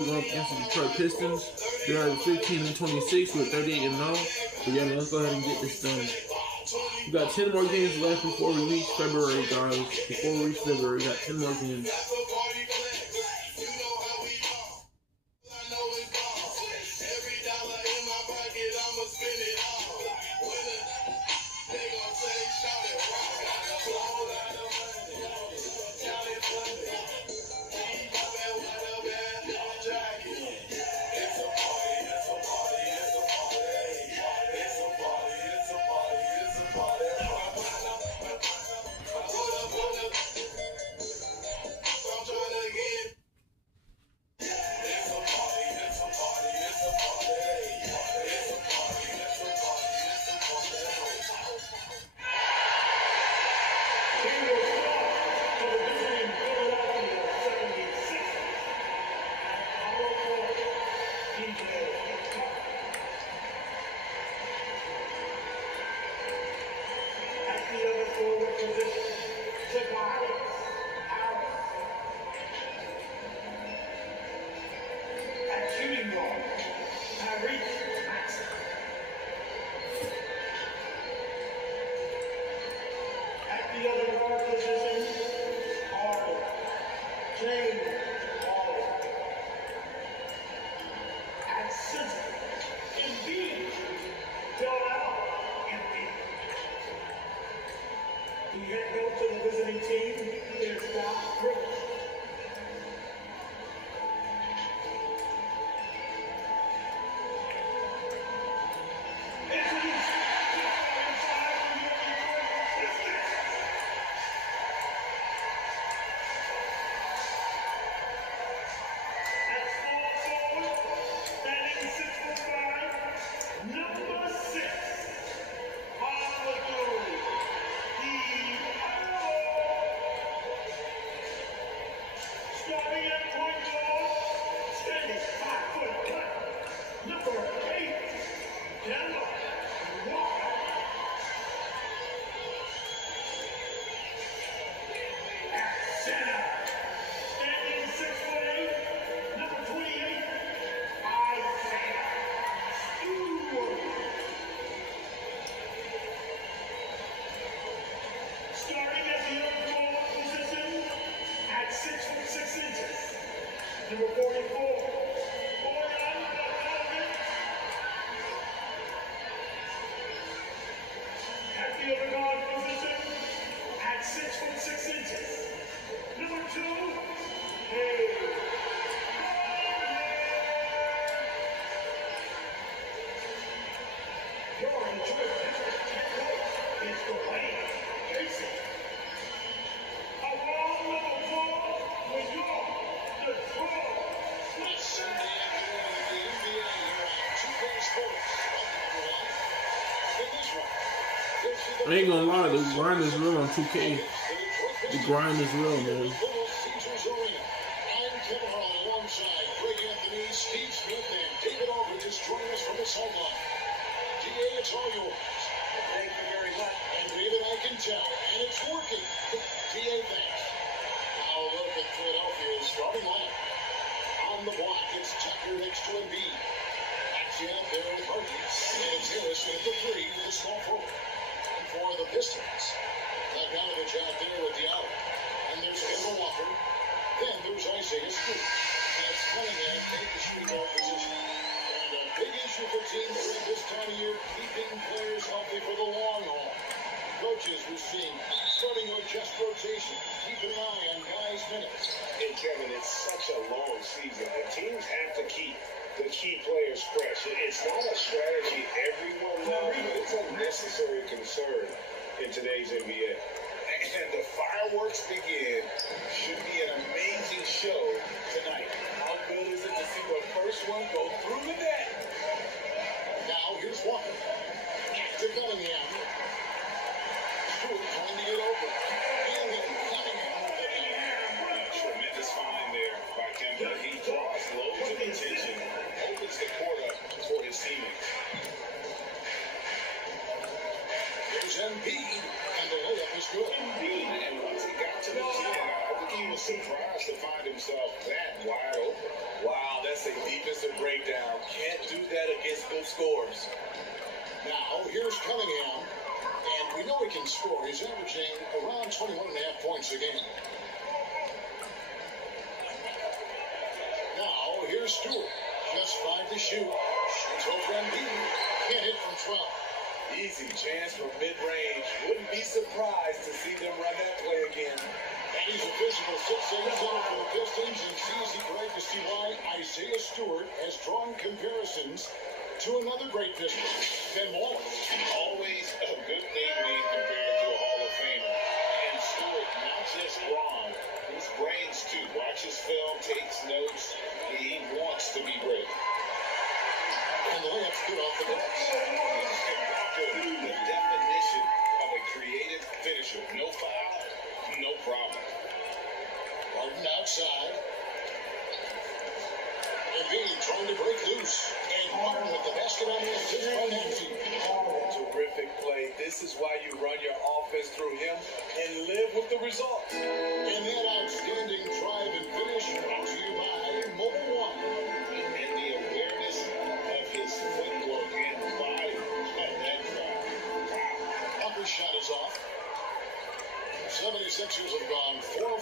Going up against the Detroit Pistons. They are 15-26 with 38-0. So yeah, man, let's go ahead and get this done. We got 10 more games left before we reach February, guys. Before we reach February, we got 10 more games. Number 44. At the other guard position, at 6'6". Number 2, hey. You're in Detroit. It's the way. Jason. Along with the ball was your Detroit. Sunday afternoon of the NBA here on 2K Sports. In this one, I ain't gonna lie, the grind is real on 2K. The grind is real, man. Caesars Arena. I'm Kevin Harlan alongside Greg Anthony, Steve Smith, and David Aldridge is joining us from the sideline. GA, it's all yours. Thank you very much. And David, I can tell, and it's working. GA, thanks. Now a look at Philadelphia's starting lineup. On the block, it's Tucker next to Embiid. Actually out there with Hardy. And it's Harris at the 3 with a small forward. And for the Pistons, Bogdanovich out there with Diallo. And there's Kemba Walker. Then there's Isaiah Stewart. That's Cunningham take the shooting guard position. And a big issue for teams at this time of year, keeping players healthy for the long haul. Coaches we're seeing starting to adjust rotation, keep an eye on guys' minutes. And Kevin, it's such a long season. The teams have to keep the key players fresh. It's not a strategy everyone loves, but it's a necessary concern in today's NBA. And the fireworks begin. Should be an amazing show tonight. How good is it to see the first one go through the net? Now here's Walker. To Cunningham. Stewart trying to get over. And then Cunningham with it. Tremendous find there by Kemba. He draws loads of attention, opens the court up for his teammates. There's Embiid, and the layup is good. And once he got to the 10, I think he was surprised to find himself that wide open. Wow, that's offensive breakdown. Can't do that against good scores. Now, here's Cunningham. And we know he can score. He's averaging around 21.5 points a game. Now, here's Stewart. Just 5 to shoot. Shoots over Embiid. Can't hit from 12. Easy chance from mid-range. Wouldn't be surprised to see them run that play again. And he's a physical 6'8" center for the Pistons, and it's easy great to see why Isaiah Stewart has drawn comparisons to another great Piston, Ben Wallace. Always a good thing being compared to a Hall of Famer. And Stewart, not just brawn, his brains too. Watches film, takes notes. He wants to be great. And the layup's good off the glass. The definition of a creative finisher. No foul, no problem. Harden outside. Embiid trying to break loose. And Harden with the basket on the assist by Nancy. Terrific play. This is why you run your offense through him and live with the results. And that outstanding drive and finish brought to you by Mobile One. And the awareness of his footwork and body at that drive. Wow. Walker's shot is off. 76ers have gone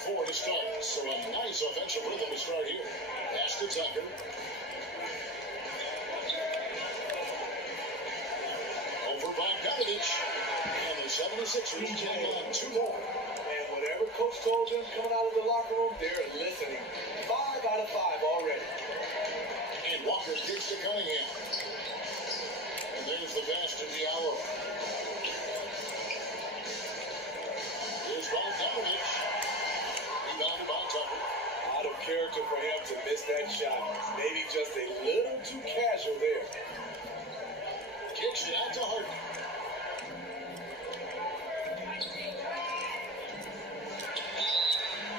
4-4 to start. So a nice offensive rhythm to start here. Pass to Tucker. Over by Bogdanovich. And the 76ers take on 2 more. And whatever coach told them coming out of the locker room, they're listening. 5 out of 5 already. And Walker kicks to Cunningham. And there's the pass to Diallo. Here's Bogdanovich. Rebounded by Tucker. Out of character for him to miss that shot. Maybe just a little too casual there. Kicks it out to Harden.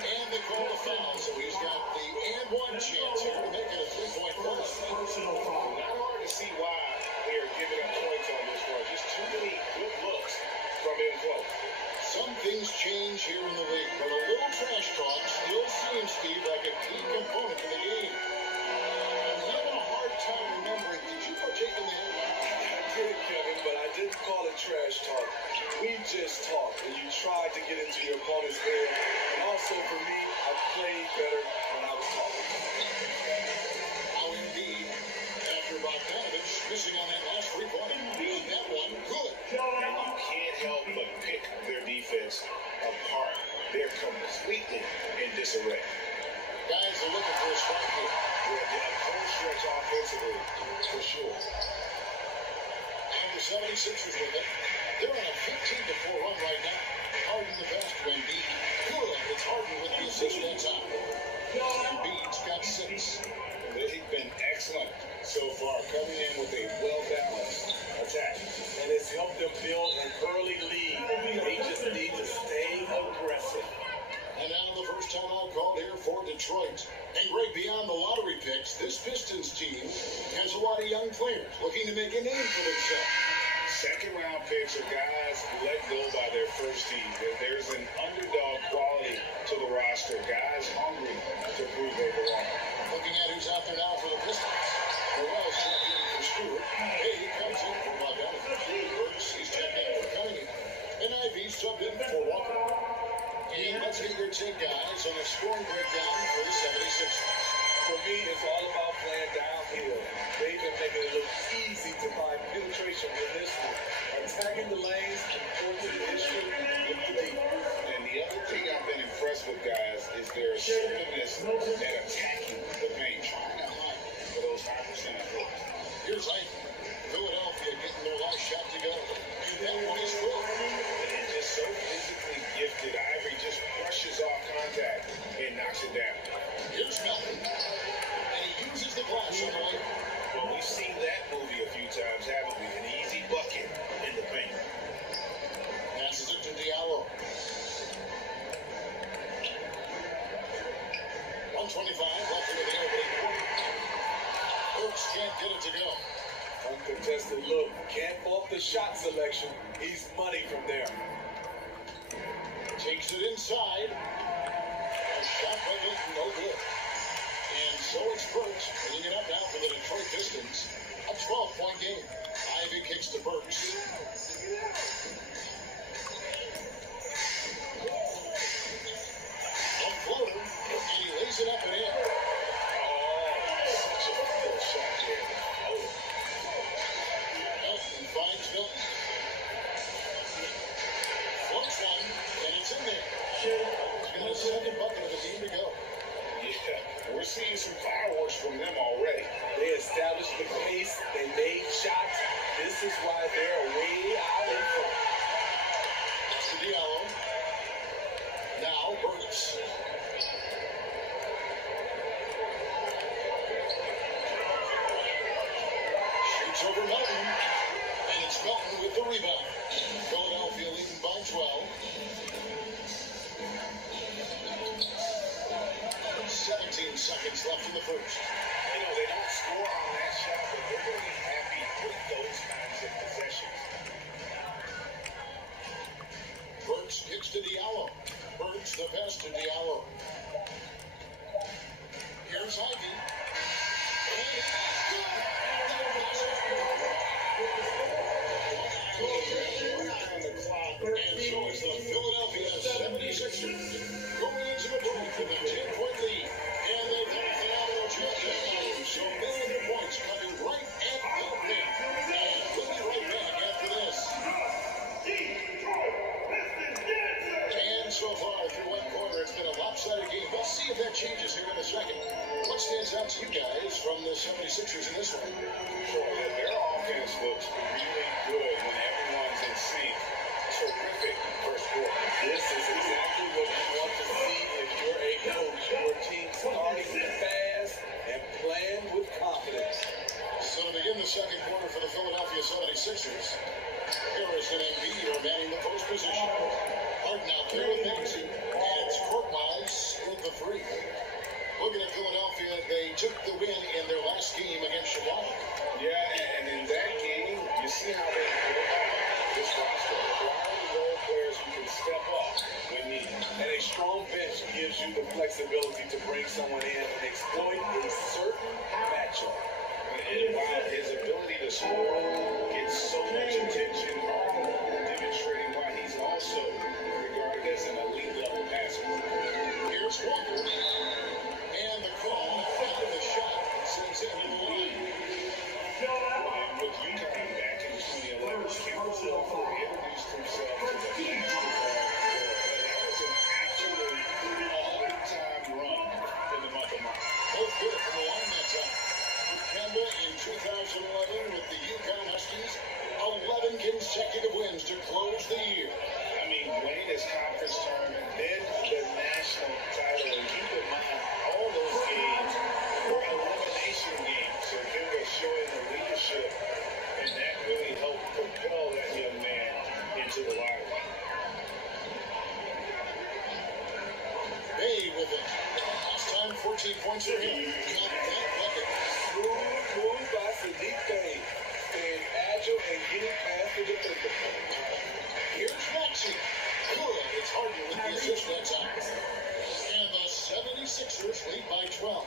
And they call the foul, so he's got the and one chance here to make it a 3-point play. Not hard to see why they are giving up points on this one. Just too many good looks from in close. Some things change here in the league, but a little trash talk still seems, Steve, like a key component to the game. I'm having a hard time remembering, did you partake in that? I did, Kevin, but I didn't call it trash talk. We just talked, and you tried to get into your opponent's head. And also for me, I played better when I was talking. Now Embiid, after Bogdanovich missing on that last 3-pointer. And that one, good. And you can't help but pick their defense apart. They're completely in disarray. Guys are looking for a spark here. They're a cold stretch offensively, for sure. And the 76ers with it. They're on a 15-4 run right now. Harden the pass to Embiid. Good. It's Harden with the assist that time. Embiid's got 6. They've been excellent so far, coming in with a well-balanced attack. And it's helped them build an early lead. They just need to stay aggressive. And now the first timeout called here for Detroit. And Greg, beyond the lottery picks, this Pistons team has a lot of young players looking to make a name for themselves. Second-round picks are guys let go by their first team. There's an underdog quality to the roster. Guys hungry to prove they belong. Looking at who's out there now for the Pistons. Morales checked in for Stewart. Hey, he comes in for Bogdanovich. Burks, he's checked in for Cunningham. And Ivy subbed in for Walker. And let's get your 10 guys on a scoring breakdown for the 76ers. For me, it's all about playing downhill. They've been making it look easy to find penetration in this one. Attacking the lanes and forcing the issue with the deep. And the other thing I've been impressed with, guys, is their assertiveness at attacking the paint, trying to hunt for those high percentage looks. Here's Ivy. Philadelphia getting their last shot to go. And that one is good. And just so physically gifted, Ivory just brushes off contact and knocks it down. Here's Melton. And he uses the glass on the way. Well, we've seen that movie a few times, haven't we? An easy bucket in the paint. Passes it to Diallo. 125 left in the opening quarter. Burks can't get it to go. Uncontested look. Can't fault the shot selection. He's money from there. Takes it inside. A shot by Milton, no good. And so it's Burks bringing it up now for the It's over Melton. And it's Melton with the rebound. Philadelphia leading by 12. 17 seconds left in the first. You know, they don't score on that shot, but they're going to be happy with those kinds of possessions. Burks kicks to Diallo. Burks the pass to Diallo. Here's Ivy. And so it's the Philadelphia 76ers going into the break with a 10-point lead. And they've got a phenomenal chance. So million points coming right at the rim. And we'll be right back after this. And so far through one quarter, it's been a lopsided game. We'll see if that changes here in a second. What stands out to you guys from the 76ers in this one? Their offense looks really good when everyone's in sync. Terrific first quarter. This is exactly what you want to see if you're a coach. Your team starting fast and playing with confidence. So to begin the second quarter for the Philadelphia 76ers, Harris and Embiid are manning the post position. Harden out there with Maxey. And it's Korkmaz with the three. Looking at Philadelphia, they took the win in their last game against Chicago. Yeah, and in that game, you see how they built up this roster. Quality role players who can step up when needed. And a strong bench gives you the flexibility to bring someone in and exploit a certain matchup. And while his ability to score gets so much attention, Harden demonstrating why he's also regarded as an elite level passer. Here's Walker. And the call after the shot sends him to the line. And with UConn back in 2011, Campbell Walker introduced himself to the basketball world. That was an absolute all-time run in the month of March. Both good from the line that time. Kemba in 2011 with the UConn Huskies, 11 consecutive wins to close the year. I mean, winning his conference tournament, then the national title, and keep in mind, all those games were elimination games. So Kemba showing the leadership, and that really helped propel that young man into the limelight. Bay with it. Last time, 14 points for him. Not that bucket. Smooth move by Sadiq Bey. Staying agile and getting past the defender. Here's Maxey. Good. It's Harden with the assist that time. And the 76ers lead by 12.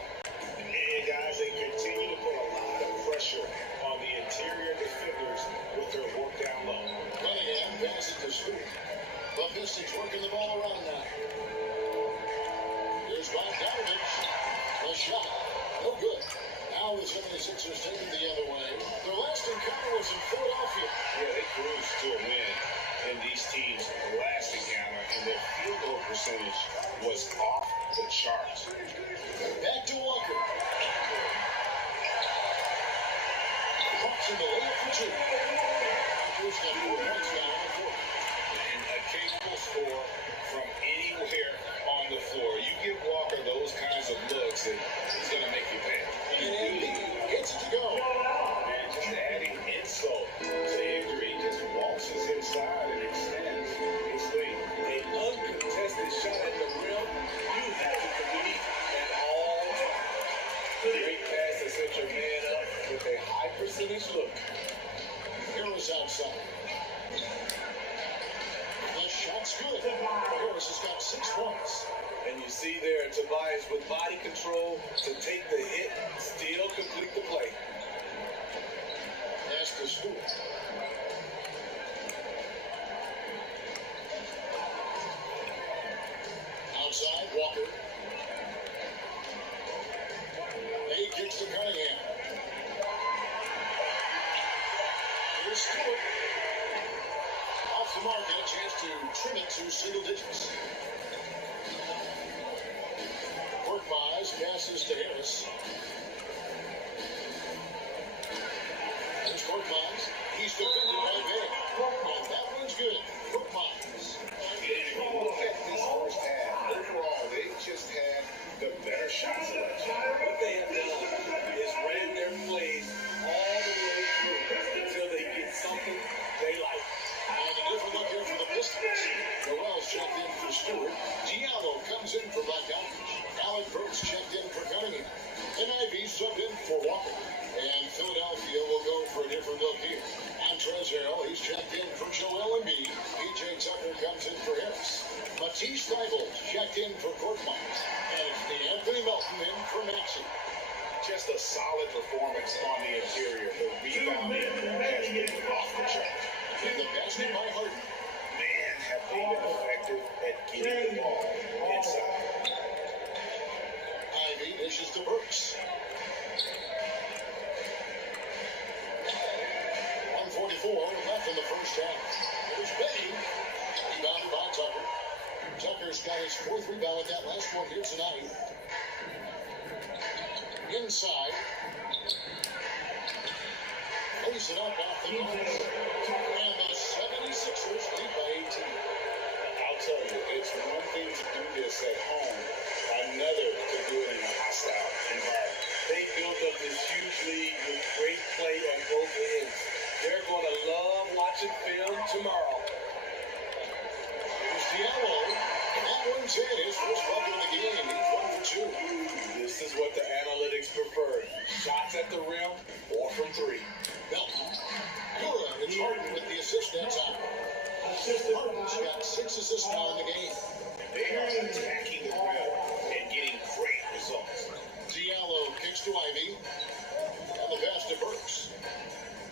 And guys, they continue to put a lot of pressure on the interior defenders with their work down low. Cunningham passes to Scoot. The Pistons working the ball around now. Here's Bogdanovich. The shot. No good. Now the 76ers take it the other way. Their last encounter was in Philadelphia. Yeah, they cruised to a win in these teams' last encounter, and their field goal percentage was off the charts. Back to Walker. Walks in the layup for two. Walker's got 4 points now on the floor. And a capable score from anywhere on the floor. You give Walker those kinds of looks, and he's going to make you pay. And Embiid gets it to go. And just adding insult to injury, just waltzes inside and extends his lead. An uncontested shot at the rim. You have to believe at all. Great pass to set your man up with a high percentage look. Harris outside. The shot's good. Harris has got 6 points. And you see there Tobias with body control to take the hit, still complete the play. Pass to Scoot. Outside, Walker. He kicks to Cunningham. Here's Stewart. Off the mark and a chance to trim it to single digits. Korkmaz passes to Harris. There's Korkmaz. He's defended by Bay. And that one's good. Korkmaz. And if you look at this first half, overall, they just had the better shot selection. What they have done is ran their plays all the way through. Tucker comes in for Harris. Matisse Thybulle checked in for Korkmaz. And it's the Anthony Melton in for Maxey. Just a solid performance on the interior. The rebounding has been off the chart. And the basket by Harden. Man, have they been effective at getting the ball inside. Ivy dishes to Burks. 1:44 left in the first half. There's Betty. Rebounded by Tucker. Tucker's got his fourth rebound with that last one here tonight. Inside. Lays it up off the glass. And the 76ers lead by 18. I'll tell you, it's one thing to do this at home, another to do it in a hostile environment. They built up this huge lead with great play on both ends. They're going to love watching film tomorrow. Here's Diallo. That one's in. His first bucket of the game. He's 1 for 2. This is what the analytics prefer. Shots at the rim or from three. Melton. Good. It's Harden with the assist that time. Harden's got 6 assists now in the game. They are attacking the rim and getting great results. Diallo kicks to Ivy. And the pass to Burks.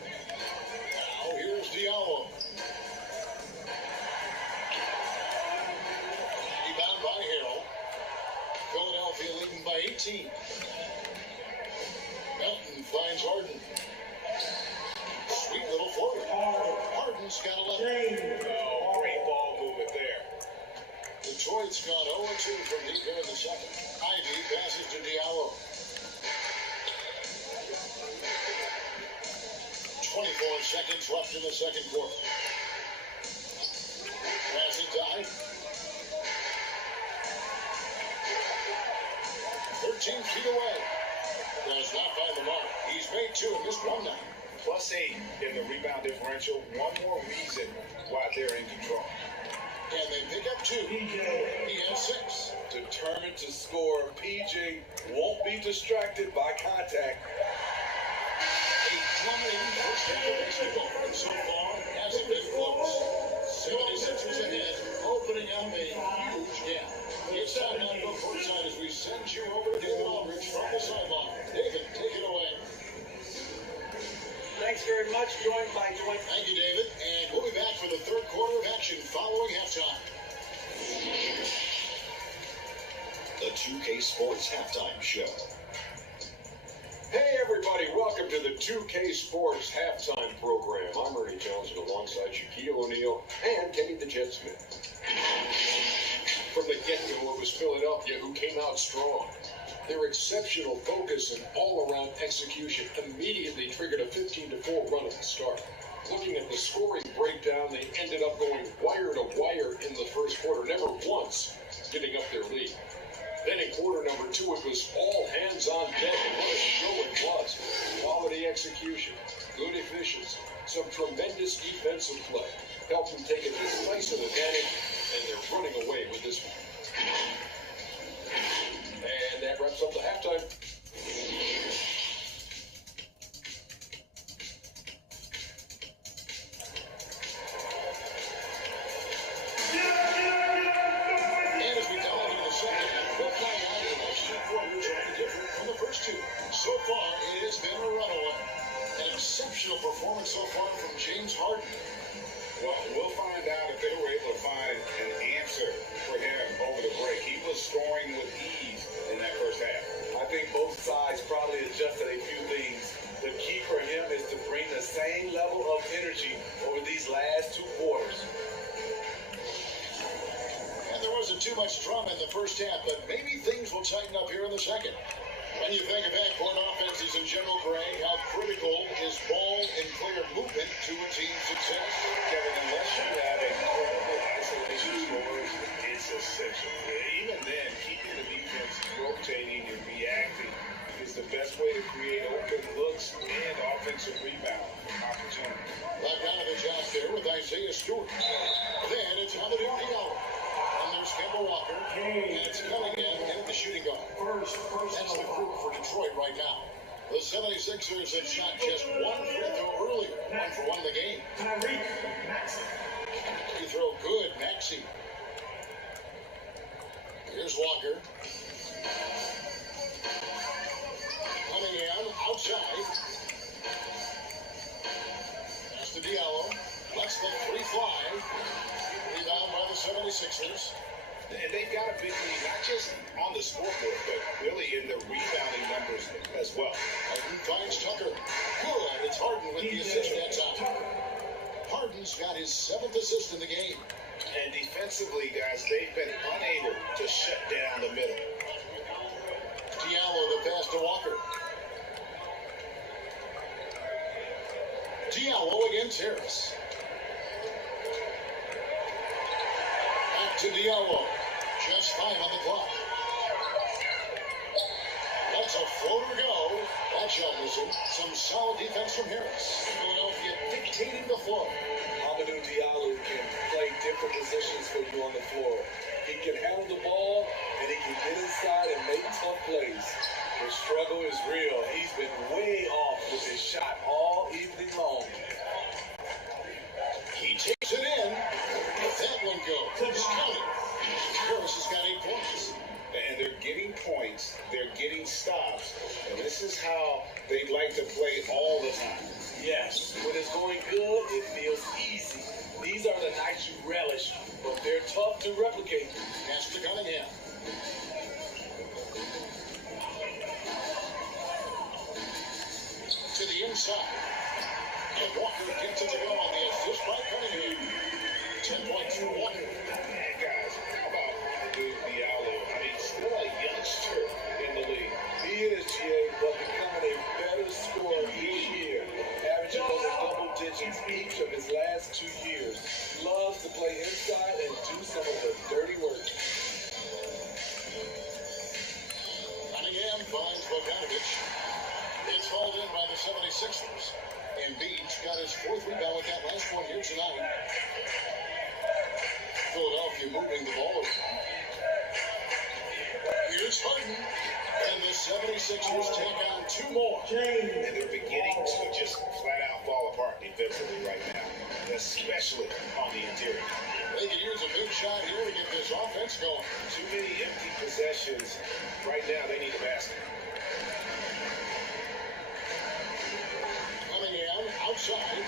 Now here's Diallo. Rebound by Harrell. Philadelphia leading by 18. Melton finds Harden. Sweet little floater. Harden's got 11. Oh, great ball movement there. Detroit's gone 0-2 from deep here in the second. Ivy passes to Diallo. 24 seconds left in the second quarter. Pass it to Ivy. 13 feet away. Does not find the mark. He's made 2 and missed 1 now. +8 in the rebound differential. One more reason why they're in control. And they pick up 2. He has 6. Determined to score, PJ won't be distracted by contact. A dominating first half of basketball. And so far, hasn't been close. 76ers ahead, opening up a huge gap. It's time now to go courtside as we send you over to David Aldridge from the sideline. David, take it away. Thanks very much. Joined by Dwight. Thank you, David. And we'll be back for the third quarter of action following halftime. The 2K Sports Halftime Show. Hey everybody, welcome to the 2K Sports Halftime Program. I'm Ernie Townsend alongside Shaquille O'Neal and Kenny the Jet Smith. From the get-go, it was Philadelphia who came out strong. Their exceptional focus and all-around execution immediately triggered a 15-4 run at the start. Looking at the scoring breakdown, they ended up going wire to wire in the first quarter, never once giving up their lead. Then in quarter number 2, it was all hands on deck, and what a show it was. Quality execution, good efficiency, some tremendous defensive play helped them take a decisive advantage, and they're running away with this one. And that wraps up the halftime. And as we dive into the second, we'll find out the next 2 quarters are any different from the first 2. So far, it has been a runaway. An exceptional performance so far from James Harden. Well, we'll find out if they were able to find an answer for him over the break. He was scoring with ease in that first half. I think both sides probably adjusted a few things. The key for him is to bring the same level of energy over these last 2 quarters. And there wasn't too much drama in the first half, but maybe things will tighten up here in the second. When you think of backcourt offenses in general, Greg, how critical is ball and clear movement to a team's success? Kevin, unless you have incredible isolation scores, it's essential. Even then, keeping the defense rotating and reacting is the best way to create open looks and offensive rebound opportunities. Bogdanovich out there with Isaiah Stewart. Then it's Hamidou Diallo. And there's Kemba Walker. And it's Cunningham in at the shooting guard. That's the group for Detroit right now. The 76ers had shot just one free throw earlier. 1 for 1 in the game. Free throw good, Maxey. Here's Walker. Coming in, outside. Pass to Diallo. Lets the three fly. Rebound by the 76ers. And they've got a big lead, not just on the scoreboard, but really in the rebounding numbers as well. Harden finds Tucker. Good. It's Harden with the assist that time. Harden's got his 7th assist in the game. And defensively, guys, they've been unable to shut down the middle. Diallo the pass to Walker. Diallo against Harris. Back to Diallo. Just 5 on the clock. That's a floater go. That shot missing. Some solid defense from Harris. Philadelphia dictating the flow. Amadou Diallo can play different positions for you on the floor. He can handle the ball, and he can get inside and make tough plays. The struggle is real. He's been way off with his shot all evening long. He takes it in. Let that one go. He's counting. Harris has got 8 points. And they're getting points, they're getting stops, and this is how they'd like to play all the time. Yes, when it's going good, it feels easy. These are the nights you relish, but they're tough to replicate. Pass to Cunningham. To the inside. And Walker gets it to go on the assist by Cunningham. 10 points for Walker. And guys, how about Diallo? I mean, still a youngster in the league. He is, GA, but becoming a better scorer each year, averaging over double digits each of his last 2 years. Loves to play inside and do some of the dirty work. Cunningham finds Bogdanovich. It's hauled in by the 76ers. Embiid's got his 4th rebound with that last one here tonight. Philadelphia moving the ball. Here's Harden. And the 76ers take on 2 more. And they're beginning to just flat out fall apart defensively right now, especially on the interior. They could use a big shot here to get this offense going. Too many empty possessions. Right now, they need a basket. Coming in, outside.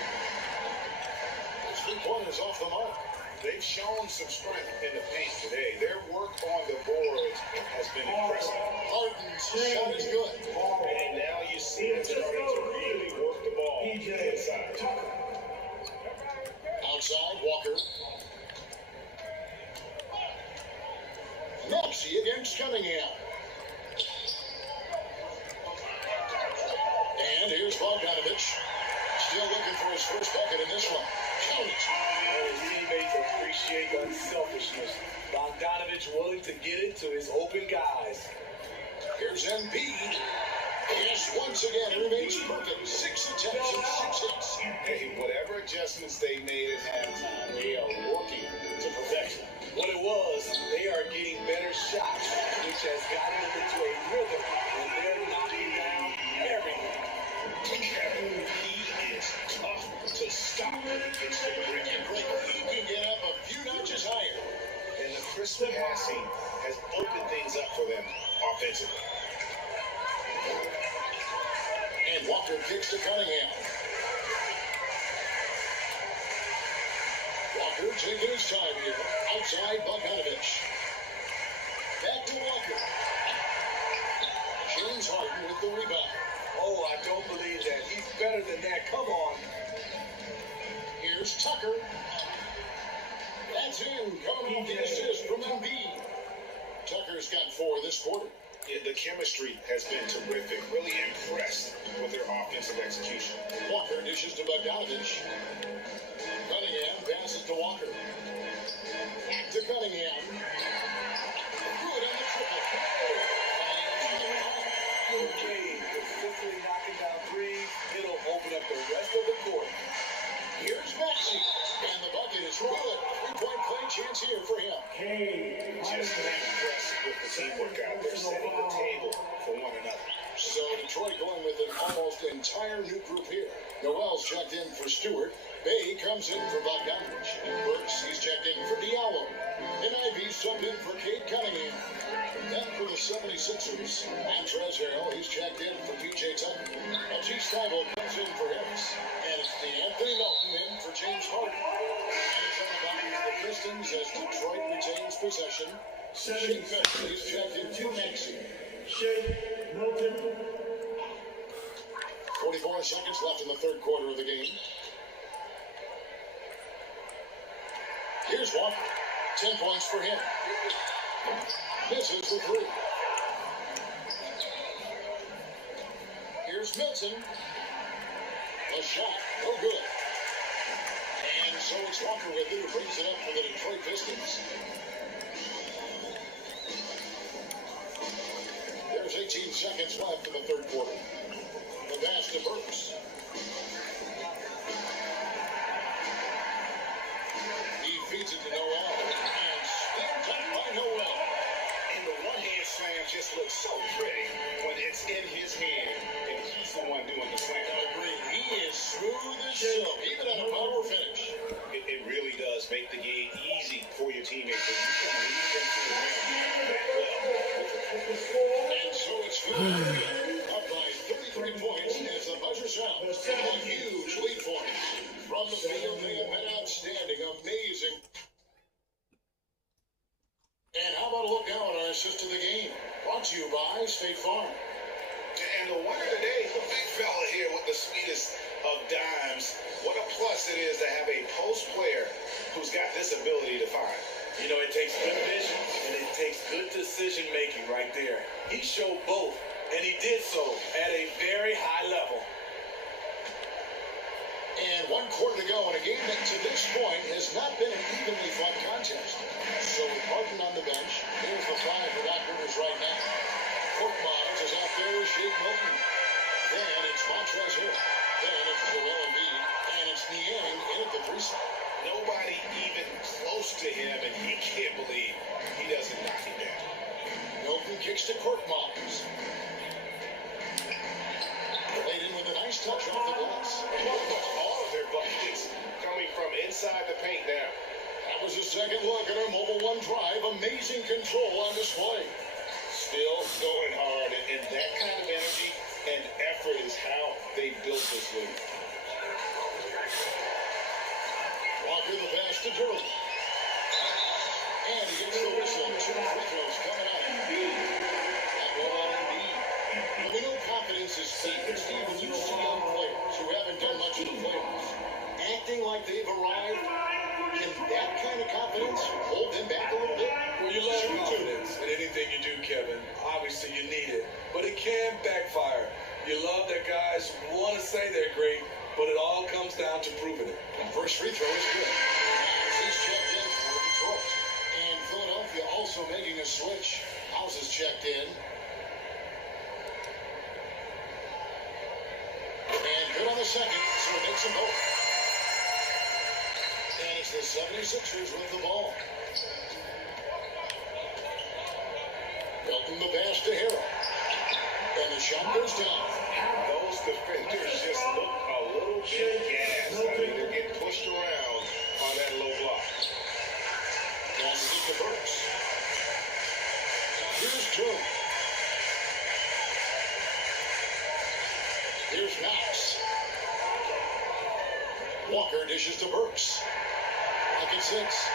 3-pointers off the mark. They've shown some strength in the paint today. Their work on the boards has been impressive. Harden's shot is good. And now you see them starting to really work the ball inside. Outside, Walker. Maxey against Cunningham. And here's Bogdanovich. Still looking for his first bucket in this one. Count it. And his teammates appreciate the unselfishness. Bogdanovich willing to get it to his open guys. Here's Embiid. Yes, once again, he remains perfect. 6 attempts and 6 hits. Hey, whatever adjustments they made at halftime, they are working to perfection. What it was, they are getting better shots, which has gotten them into a rhythm, and they're knocking down everything. He is tough to stop when he gets to the rim. He can get up a few notches higher. And the crisp passing has opened things up for them offensively. And Walker kicks to Cunningham. Walker taking his time here. Outside Bogdanovich. Back to Walker. James Harden with the rebound. Oh, I don't believe that. He's better than that. Come on. Here's Tucker. That's him. Coming off the assist from Embiid. Tucker's got 4 this quarter. Yeah, the chemistry has been terrific. Really impressed with their offensive execution. Walker dishes to Bogdanovich. Cunningham passes to Walker. Back to Cunningham. Good on the triple. Okay, consistently knocking down threes. It'll open up the rest of the court. Here's Maxey. And the bucket is good. 3-point play chance here for him. Just impressed with the teamwork out there, setting the table for one another. So Detroit going with an entire new group here. Noel's checked in for Stewart. Bay comes in for Bogdanovich. And Burks, he's checked in for Diallo. And Ivy subbed in for Cade Cunningham. Then for the 76ers, Montrezl Harrell, he's checked in for P.J. Tucker. G. Stiebel comes in for Harris. And it's Anthony Melton in for James Harden. And it's on the bottom of the Pistons as Detroit retains possession. Shake Milton, he's checked in for Maxey. Shake Milton. 44 seconds left in the third quarter of the game. Here's Walker. 10 points for him. Misses for 3. Here's Milton. A shot. No good. And so it's Walker with it who brings it up for the Detroit Pistons. There's 18 seconds left in the third quarter. The pass to Burks. He feeds it to Noel. And stamped up by Noel. And the one-hand slam just looks so pretty when it's in his hand, and he's the one doing the slam. Agreed. He is smooth as silk, even on a power finish. It really does make the game easy for your teammates when you can lead them to the rim that well. And so it's Philadelphia up by 33 points as the buzzer sounds. A huge lead for him. From the field, they have been outstanding, amazing. And how about a look now at our assist to the game? Brought to you by State Farm. And the winner today, the big fella here with the sweetest of dimes. What a plus it is to have a post player who's got this ability to find. You know, it takes good vision and it takes good decision making right there. He showed both, and he did so at a very high level. And 1 quarter to go in a game that to this point has not been an evenly fought contest. So with Martin on the bench, here's the fly for Doc Rivers right now. Court Miles is out there with Shake Milton. Then it's Montrezl Harrell. Then it's Joel Embiid. And it's Niang in at the 3 side. Nobody even close to him, and he can't believe he doesn't knock him down. Milton kicks to Court Miles. Played in with a nice touch off the glass. All of their buckets coming from inside the paint now. That was a second look at our Mobile One drive. Amazing control on display. Still going hard, and that kind of energy and effort is how they built this league. Walker the pass to Drew. And he gets the whistle. 2 free throws coming out. That one on Embiid. We know confidence is key. But Steve, when you see young players who haven't done much in the playoffs acting like they've arrived, can that kind of confidence hold them back a little bit? Well, you love confidence in anything you do, Kevin. Obviously, you need it, but it can backfire. You love that guys want to say they're great, but it all comes down to proving it. First free throw is good. He's checked in for Detroit. And Philadelphia also making a switch. House is checked in. And good on the second, so it makes them both. And it's the 76ers with the ball. Milton the pass to Harrell. And the shot goes down. Those defenders just look a little bit gassed. I mean, they're getting pushed around on that low block. Passes it to Burks. Here's Drew. Here's Knox. Walker dishes to Burks. Back at 6.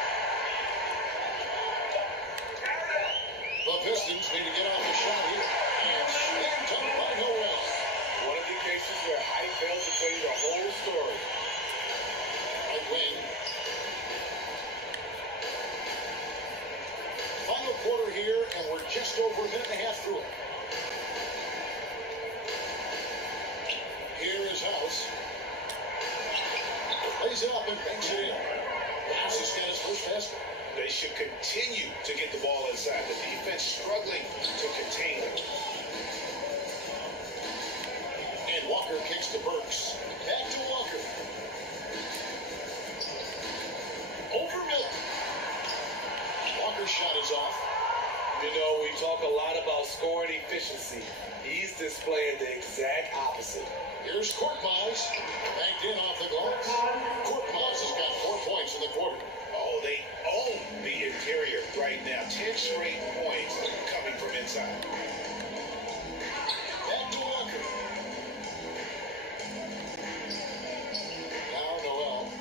The Pistons need to get off the shot here. And stamped up by Noel. One of the cases where height fails to tell you the whole story. Right wing. Final quarter here, and we're just over a minute and a half through it. Here is House. Plays it up and banks it in. House has got his first basket. They should continue to get the ball inside. The defense struggling to contain them. And Walker kicks to Burks. Back to Walker. Over Milton. Walker's shot is off. You know, we talk a lot about scoring efficiency. He's displaying the exact opposite. Here's Korkmaz. Banked in off the glass. Korkmaz has got 4 points in the quarter. Oh, they own the interior right now. 10 straight points coming from inside. Back to Walker. Now Noel.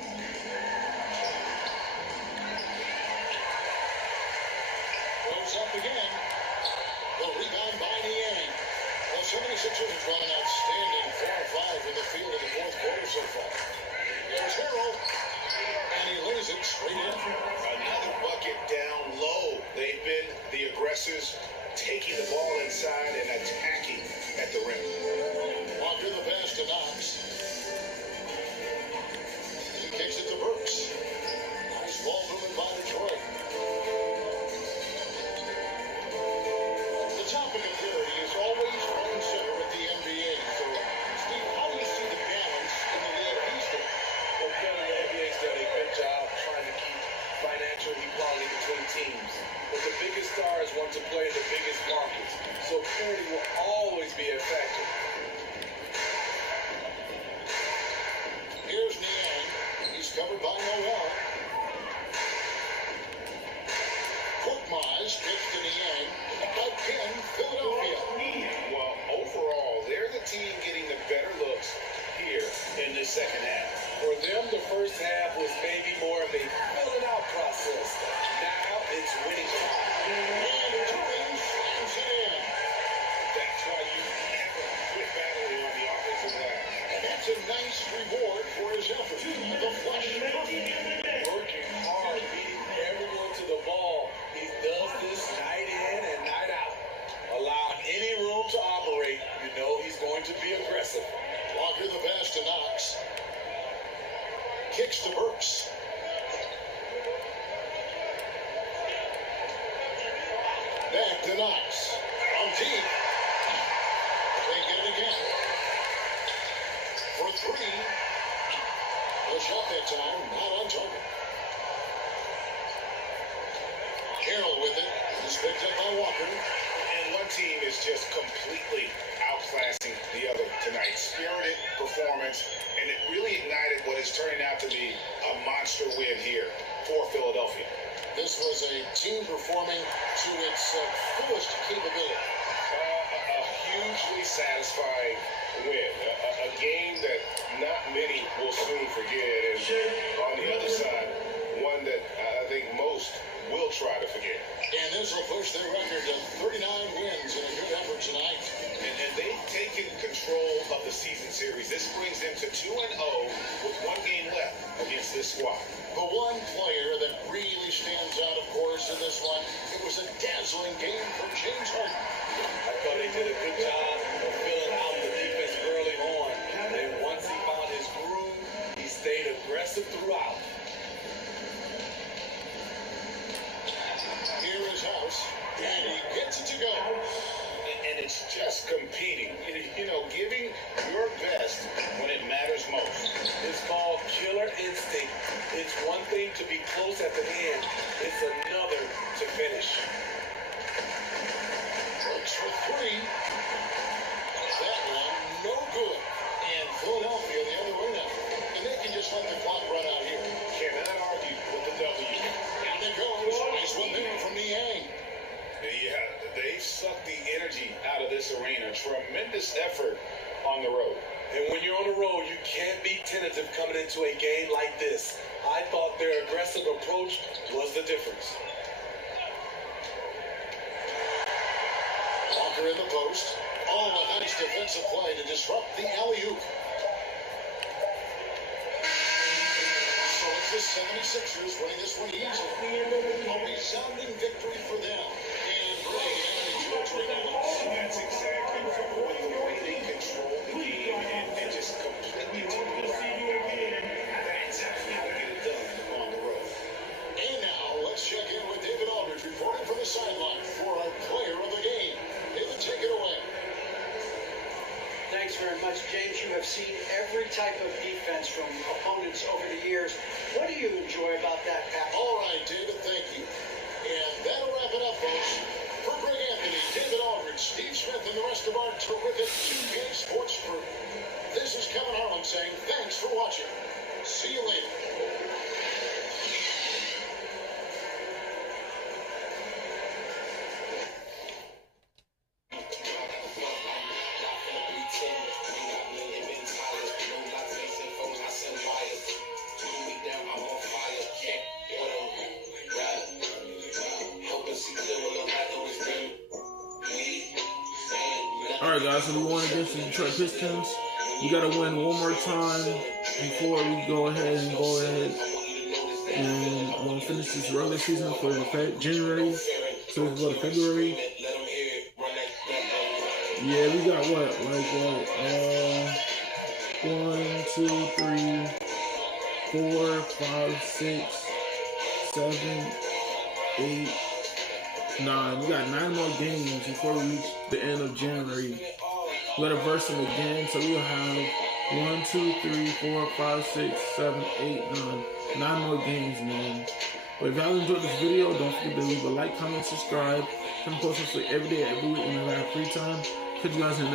Goes up again. The rebound by Niang. Well, 76ers have drawn an outstanding 4-5 in the field in the fourth quarter so far. There's Harrell. And he lays it straight in. Another bucket down low. They've been the aggressors, taking the ball inside and attacking at the rim. Walker the pass to Knox. He kicks it to Brooks. Nice ball movement by Detroit. The topic of purity is always front and center with the NBA. So, Steve, how do you see the balance in the league these days? Well, Kevin, the NBA's done a good job trying to keep financial equality between teams. But the biggest stars want to play in the biggest markets. So parity will always be a factor. Here's Niang. He's covered by Noel. Korkmaz kicks to Niang. Again, Philadelphia. Well, overall, they're the team getting the better looks here in the second half. For them, the first half was maybe more of a filling out process. Now it's winning time. And Turing slams it in. That's why you never quit battling on the offensive glass. And that's a nice reward for his effort. The flush. Working hard, beating everyone to the ball. He does this night in and night out. Allow any room to operate. You know he's going to be aggressive. Walker the pass to Knox. Kicks to Burks. Back to Knox. From deep. They get it again. For three. The shot that time, not on target. Carroll with it. Is picked up by Walker. And one team is just completely outclassing the other tonight. Spirited performance, and it really ignited what is turning out to be a monster win here for Philadelphia. This was a team performing to its fullest capability. A hugely satisfying win. A game that not many will soon forget. And on the other side, one that I think most will try to forget. And this will push their record to 39 wins in a good effort tonight. And they've taken control of the season series. This brings them to 2-0 with one game left against this squad. The one player that really stands out, of course, in this one, it was a dazzling game for James Harden. I thought he did a good job of filling out the defense early on. And once he found his groove, he stayed aggressive throughout. Here is House, and he gets it to go. And it's just competing. You know, giving your best when it matters most. It's called killer instinct. It's one thing to be close at the end. It's another to finish. Works for three. That one, no good. And Philadelphia the other way now. And they can just let the clock run out here. Cannot argue with the W. Down it goes. Nice one there from Niang. Yeah, they've sucked the energy out of this arena. Tremendous effort on the road. And when you're on the road, you can't be tentative coming into a game like this. I thought their aggressive approach was the difference. Walker in the post. Oh, a nice defensive play to disrupt the alley-oop. So it's the 76ers winning this one easily. A resounding victory for them. And bringing down the territory balance. That's exactly right. The way they control the game and just completely turn it around. That's how to get it done on the road. And now, let's check in with David Aldridge reporting from the sideline for our player of the game. David, take it away. Thanks very much, James. You have seen every type of defense from opponents over the years. What do you enjoy about that, Pat? All right, David, thank you. And that'll wrap it up, folks. For Greg Anthony, David Aldridge, Steve Smith, and the rest of our terrific 2K Sports crew, This is Kevin Harlan saying thanks for watching. See you later. Alright guys, so we won against the Detroit Pistons. We gotta win one more time before we go ahead and finish this regular season for January. So we go to February. Yeah, we got what? 1, 2, 3, 4, 5, 6, 7, 8, 9. We got 9 more games before we reach the end of January. We gotta verse them again, so we'll have 1, 2, 3, 4, 5, 6, 7, 8, 9. 9 more games, man. But if y'all enjoyed this video, don't forget to leave a like, comment, subscribe. Come post this every day, every week, whenever I have free time. Catch you guys in the